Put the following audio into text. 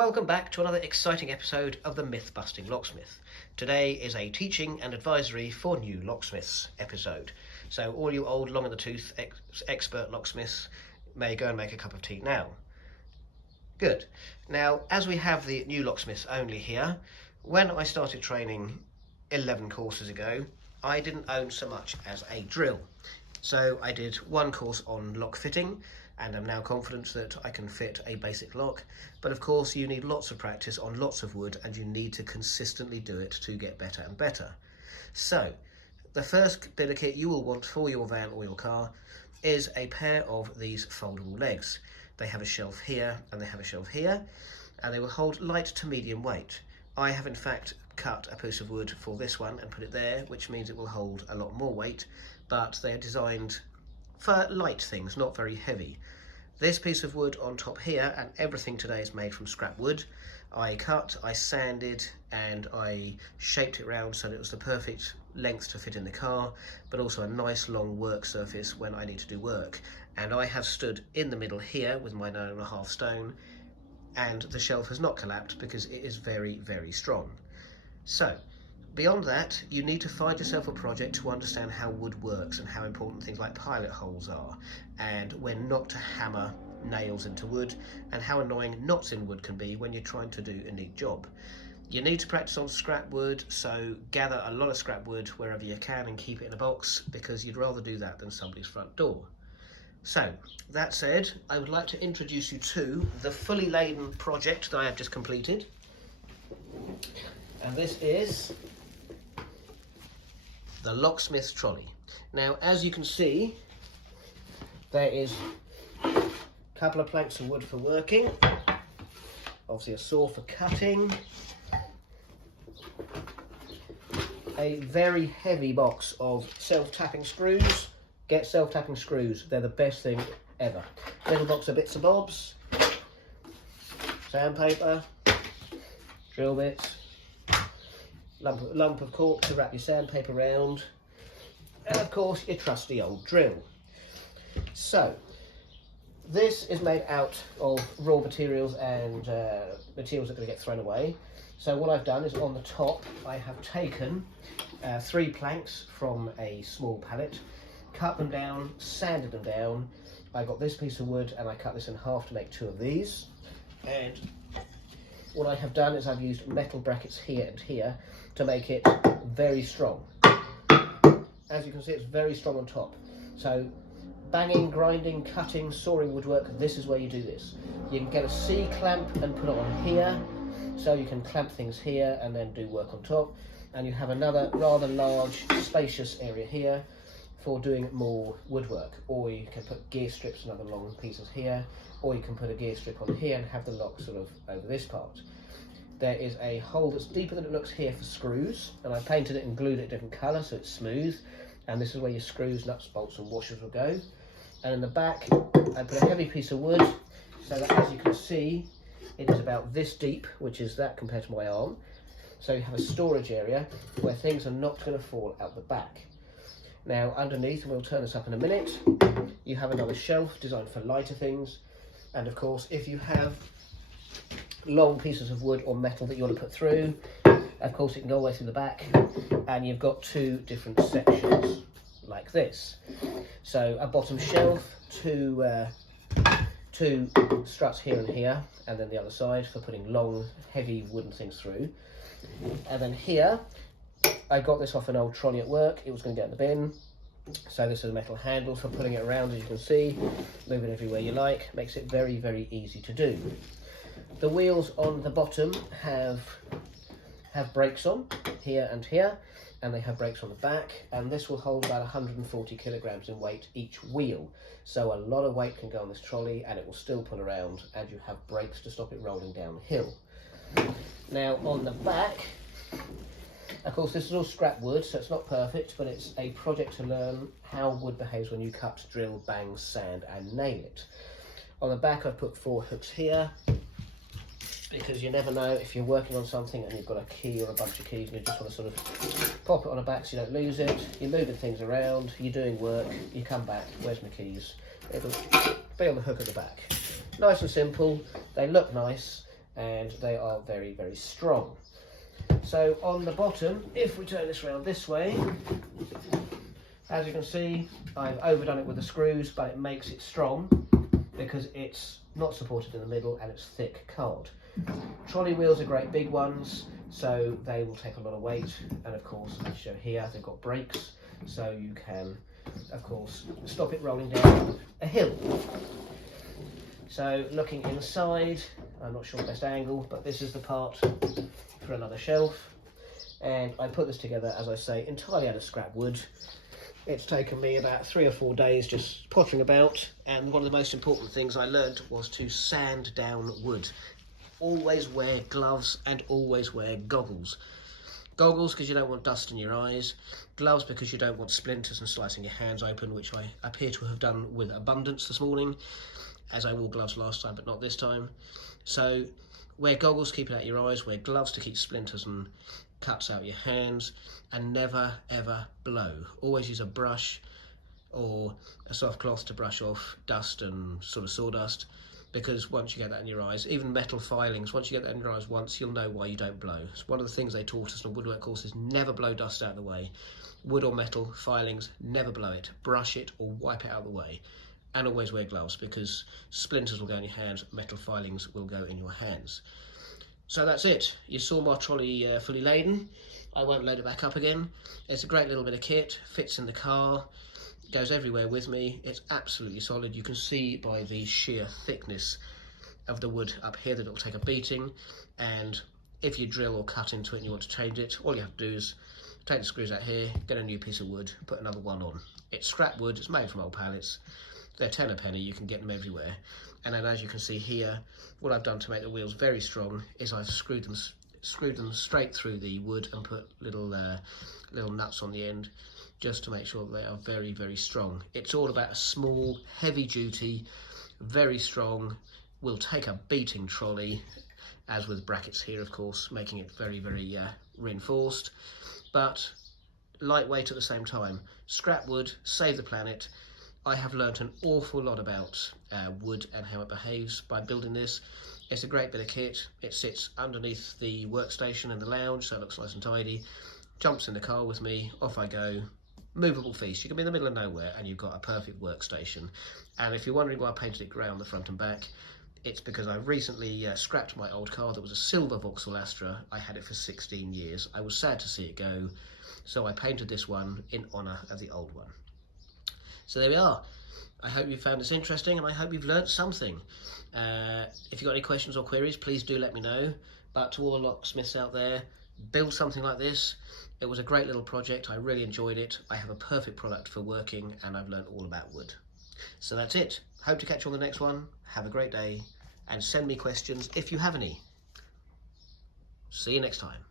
Welcome back to another exciting episode of the Myth-Busting Locksmith. Today is a teaching and advisory for new locksmiths episode. So all you old long in the tooth expert locksmiths may go and make a cup of tea now. Good. Now, as we have the new locksmiths only here, when I started training 11 courses ago, I didn't own so much as a drill. So I did one course on lock fitting, and I'm now confident that I can fit a basic lock. But of course you need lots of practice on lots of wood, and you need to consistently do it to get better and better. So the first bit of kit you will want for your van or your car is a pair of these foldable legs. They have a shelf here and they have a shelf here, and they will hold light to medium weight. I have in fact cut a piece of wood for this one and put it there, which means it will hold a lot more weight, but they are designed for light things, not very heavy. This piece of wood on top here, and everything today is made from scrap wood, I cut, I sanded, and I shaped it round so that it was the perfect length to fit in the car, but also a nice long work surface when I need to do work. And I have stood in the middle here with my 9.5 stone, and the shelf has not collapsed because it is very, very strong. So beyond that, you need to find yourself a project to understand how wood works and how important things like pilot holes are, and when not to hammer nails into wood, and how annoying knots in wood can be when you're trying to do a neat job. You need to practice on scrap wood, so gather a lot of scrap wood wherever you can and keep it in a box, because you'd rather do that than somebody's front door. So, that said, I would like to introduce you to the fully laden project that I have just completed. And this is the locksmith's trolley. Now, as you can see, there is a couple of planks of wood for working, obviously a saw for cutting, a very heavy box of self-tapping screws. Get self-tapping screws, they're the best thing ever. Little box of bits and bobs, sandpaper, drill bits, lump of cork to wrap your sandpaper around, and of course your trusty old drill. So this is made out of raw materials and materials that are going to get thrown away. So what I've done is on the top I have taken 3 planks from a small pallet, cut them down, sanded them down. I got this piece of wood and I cut this in half to make 2 of these. And what I have done is I've used metal brackets here and here to make it very strong. As you can see, it's very strong on top. So banging, grinding, cutting, sawing woodwork, this is where you do this. You can get a C-clamp and put it on here, so you can clamp things here and then do work on top. And you have another rather large, spacious area here for doing more woodwork. Or you can put gear strips and other long pieces here, or you can put a gear strip on here and have the lock sort of over this part. There is a hole that's deeper than it looks here for screws, and I painted it and glued it a different colour so it's smooth, and this is where your screws, nuts, bolts and washers will go. And in the back I put a heavy piece of wood so that, as you can see, it is about this deep, which is that compared to my arm. So you have a storage area where things are not going to fall out the back. Now underneath, and we'll turn this up in a minute, you have another shelf designed for lighter things. And of course, if you have long pieces of wood or metal that you want to put through, of course it can go all the way through the back, and you've got 2 different sections like this. So a bottom shelf, 2 struts here and here, and then the other side for putting long heavy wooden things through. And then here I got this off an old trolley at work. It was going to get in the bin, so this is a metal handle for putting it around, as you can see. Move it everywhere you like, makes it very, very easy to do. The wheels on the bottom have brakes on here and here, and they have brakes on the back, and this will hold about 140 kilograms in weight each wheel. So a lot of weight can go on this trolley and it will still pull around, and you have brakes to stop it rolling downhill. Now on the back, of course this is all scrap wood, so it's not perfect, but it's a project to learn how wood behaves when you cut, drill, bang, sand and nail it. On the back I've put 4 hooks here, because you never know if you're working on something and you've got a key or a bunch of keys and you just want to sort of pop it on the back so you don't lose it. You're moving things around, you're doing work, you come back, where's my keys? It'll be on the hook at the back. Nice and simple, they look nice, and they are very, very strong. So on the bottom, if we turn this around this way, as you can see, I've overdone it with the screws, but it makes it strong because it's not supported in the middle and it's thick card. Trolley wheels are great big ones, so they will take a lot of weight, and of course, as shown here, they've got brakes, so you can, of course, stop it rolling down a hill. So looking inside, I'm not sure the best angle, but this is the part for another shelf, and I put this together, as I say, entirely out of scrap wood. It's taken me about 3 or 4 days just pottering about, and one of the most important things I learned was to sand down wood. Always wear gloves and always wear goggles. Goggles because you don't want dust in your eyes, gloves because you don't want splinters and slicing your hands open, which I appear to have done with abundance this morning, as I wore gloves last time but not this time. So wear goggles, keep it out of your eyes, wear gloves to keep splinters and cuts out your hands, and never ever blow. Always use a brush or a soft cloth to brush off dust and sort of sawdust, because once you get that in your eyes, even metal filings, once you get that in your eyes once, you'll know why you don't blow. It's one of the things they taught us in a woodwork course is never blow dust out of the way. Wood or metal filings, never blow it. Brush it or wipe it out of the way. And always wear gloves, because splinters will go in your hands, metal filings will go in your hands. So that's it. You saw my trolley fully laden. I won't load it back up again. It's a great little bit of kit, fits in the car, goes everywhere with me. It's absolutely solid. You can see by the sheer thickness of the wood up here that it'll take a beating, and if you drill or cut into it and you want to change it, all you have to do is take the screws out here, get a new piece of wood, put another one on. It's scrap wood, it's made from old pallets. They're 10 a penny, you can get them everywhere. And then as you can see here, what I've done to make the wheels very strong is I've screwed them straight through the wood and put little nuts on the end, just to make sure that they are very, very strong. It's all about a small, heavy duty, very strong, will take a beating trolley, as with brackets here, of course, making it very, very reinforced, but lightweight at the same time. Scrap wood, save the planet. I have learnt an awful lot about wood and how it behaves by building this. It's a great bit of kit. It sits underneath the workstation in the lounge, so it looks nice and tidy. Jumps in the car with me, off I go. Movable feast. You can be in the middle of nowhere and you've got a perfect workstation. And if you're wondering why I painted it grey on the front and back, it's because I recently scrapped my old car that was a silver Vauxhall Astra. I had it for 16 years. I was sad to see it go, so I painted this one in honour of the old one. So there we are. I hope you found this interesting, and I hope you've learnt something. If you've got any questions or queries, please do let me know. But to all the locksmiths out there, build something like this. It was a great little project. I really enjoyed it. I have a perfect product for working, and I've learnt all about wood. So that's it. Hope to catch you on the next one. Have a great day, and send me questions if you have any. See you next time.